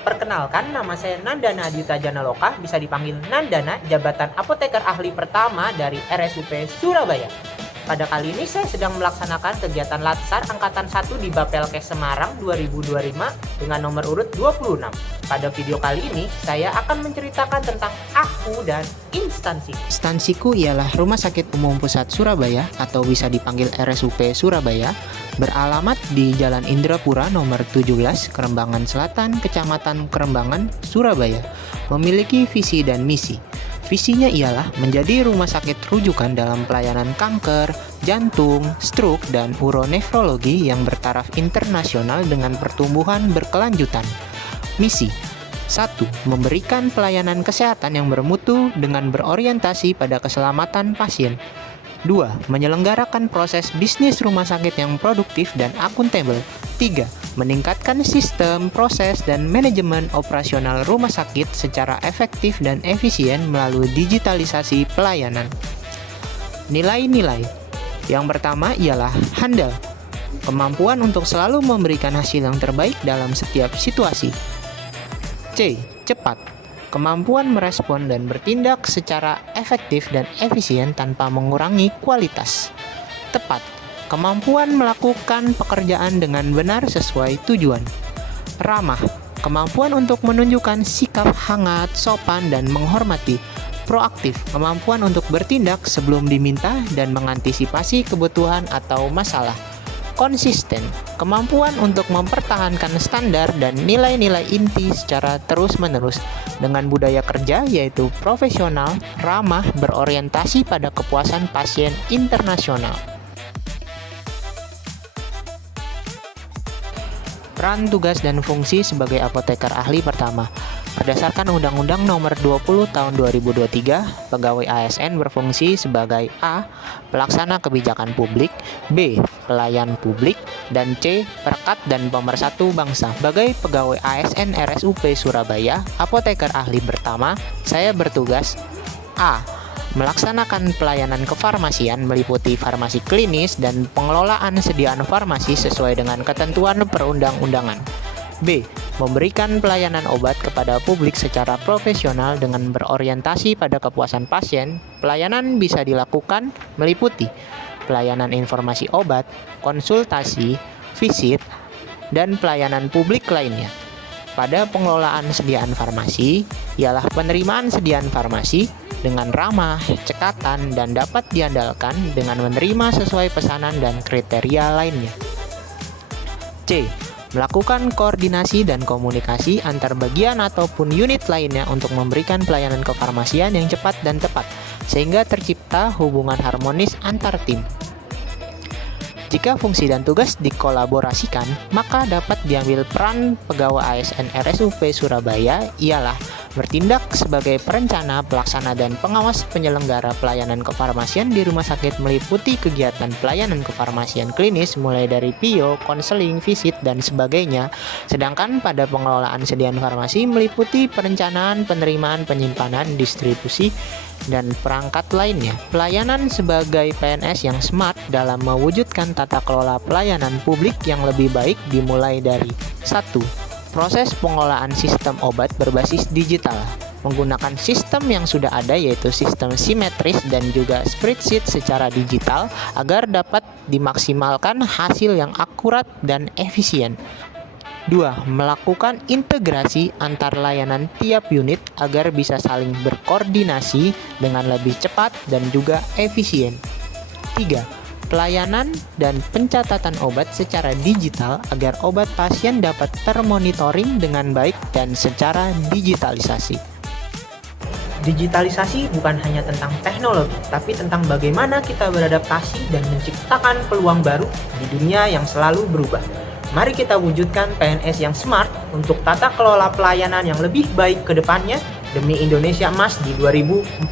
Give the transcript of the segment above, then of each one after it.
Perkenalkan, nama saya Nandana Adita Janaloka, bisa dipanggil Nandana, jabatan apoteker ahli pertama dari RSUP Surabaya. Pada kali ini saya sedang melaksanakan kegiatan Latsar Angkatan 1 di Bapelkes Semarang 2025 dengan nomor urut 26. Pada video kali ini, saya akan menceritakan tentang aku dan instansi. Instansiku ialah Rumah Sakit Umum Pusat Surabaya atau bisa dipanggil RSUP Surabaya, beralamat di Jalan Indrapura nomor 17, Kerembangan Selatan, Kecamatan Kerembangan, Surabaya, memiliki visi dan misi. Visinya ialah menjadi rumah sakit rujukan dalam pelayanan kanker, jantung, stroke, dan uronefrologi yang bertaraf internasional dengan pertumbuhan berkelanjutan. Misi 1. Memberikan pelayanan kesehatan yang bermutu dengan berorientasi pada keselamatan pasien. 2. Menyelenggarakan proses bisnis rumah sakit yang produktif dan akuntabel. 3. Meningkatkan sistem, proses, dan manajemen operasional rumah sakit secara efektif dan efisien melalui digitalisasi pelayanan. Nilai-nilai. Yang pertama ialah handal. Kemampuan untuk selalu memberikan hasil yang terbaik dalam setiap situasi. C. Cepat. Kemampuan merespon dan bertindak secara efektif dan efisien tanpa mengurangi kualitas. Tepat. Kemampuan melakukan pekerjaan dengan benar sesuai tujuan. Ramah. Kemampuan untuk menunjukkan sikap hangat, sopan, dan menghormati. Proaktif. Kemampuan untuk bertindak sebelum diminta dan mengantisipasi kebutuhan atau masalah. Konsisten. Kemampuan untuk mempertahankan standar dan nilai-nilai inti secara terus-menerus dengan budaya kerja yaitu profesional, ramah, berorientasi pada kepuasan pasien internasional. Peran, tugas, dan fungsi sebagai apoteker ahli pertama. Berdasarkan Undang-Undang Nomor 20 Tahun 2023, pegawai ASN berfungsi sebagai A. Pelaksana kebijakan publik, B. Pelayan publik, dan C. Perekat dan pemersatu bangsa. Sebagai pegawai ASN RSUP Surabaya, apoteker ahli pertama, saya bertugas A. Melaksanakan pelayanan kefarmasian meliputi farmasi klinis dan pengelolaan sediaan farmasi sesuai dengan ketentuan perundang-undangan. B. Memberikan pelayanan obat kepada publik secara profesional dengan berorientasi pada kepuasan pasien. Pelayanan bisa dilakukan meliputi pelayanan informasi obat, konsultasi, visit, dan pelayanan publik lainnya. Pada pengelolaan sediaan farmasi, ialah penerimaan sediaan farmasi dengan ramah, cekatan, dan dapat diandalkan dengan menerima sesuai pesanan dan kriteria lainnya. C. Melakukan koordinasi dan komunikasi antar bagian ataupun unit lainnya untuk memberikan pelayanan kefarmasian yang cepat dan tepat, sehingga tercipta hubungan harmonis antar tim. Jika fungsi dan tugas dikolaborasikan, maka dapat diambil peran pegawai ASN RSUP Surabaya ialah bertindak sebagai perencana, pelaksana, dan pengawas penyelenggara pelayanan kefarmasian di rumah sakit meliputi kegiatan pelayanan kefarmasian klinis mulai dari PIO, konseling, visit, dan sebagainya. Sedangkan pada pengelolaan sediaan farmasi meliputi perencanaan, penerimaan, penyimpanan, distribusi, dan perangkat lainnya. Pelayanan sebagai PNS yang smart dalam mewujudkan tata kelola pelayanan publik yang lebih baik dimulai dari 1. Proses pengelolaan sistem obat berbasis digital menggunakan sistem yang sudah ada yaitu sistem simetris dan juga spreadsheet secara digital agar dapat dimaksimalkan hasil yang akurat dan efisien. 2. Melakukan integrasi antar layanan tiap unit agar bisa saling berkoordinasi dengan lebih cepat dan juga efisien. 3. Pelayanan dan pencatatan obat secara digital agar obat pasien dapat termonitoring dengan baik dan secara digitalisasi. Digitalisasi bukan hanya tentang teknologi, tapi tentang bagaimana kita beradaptasi dan menciptakan peluang baru di dunia yang selalu berubah. Mari kita wujudkan PNS yang smart untuk tata kelola pelayanan yang lebih baik ke depannya demi Indonesia Emas di 2045.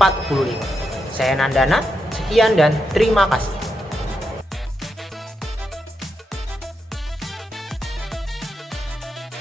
Saya Nandana, sekian dan terima kasih.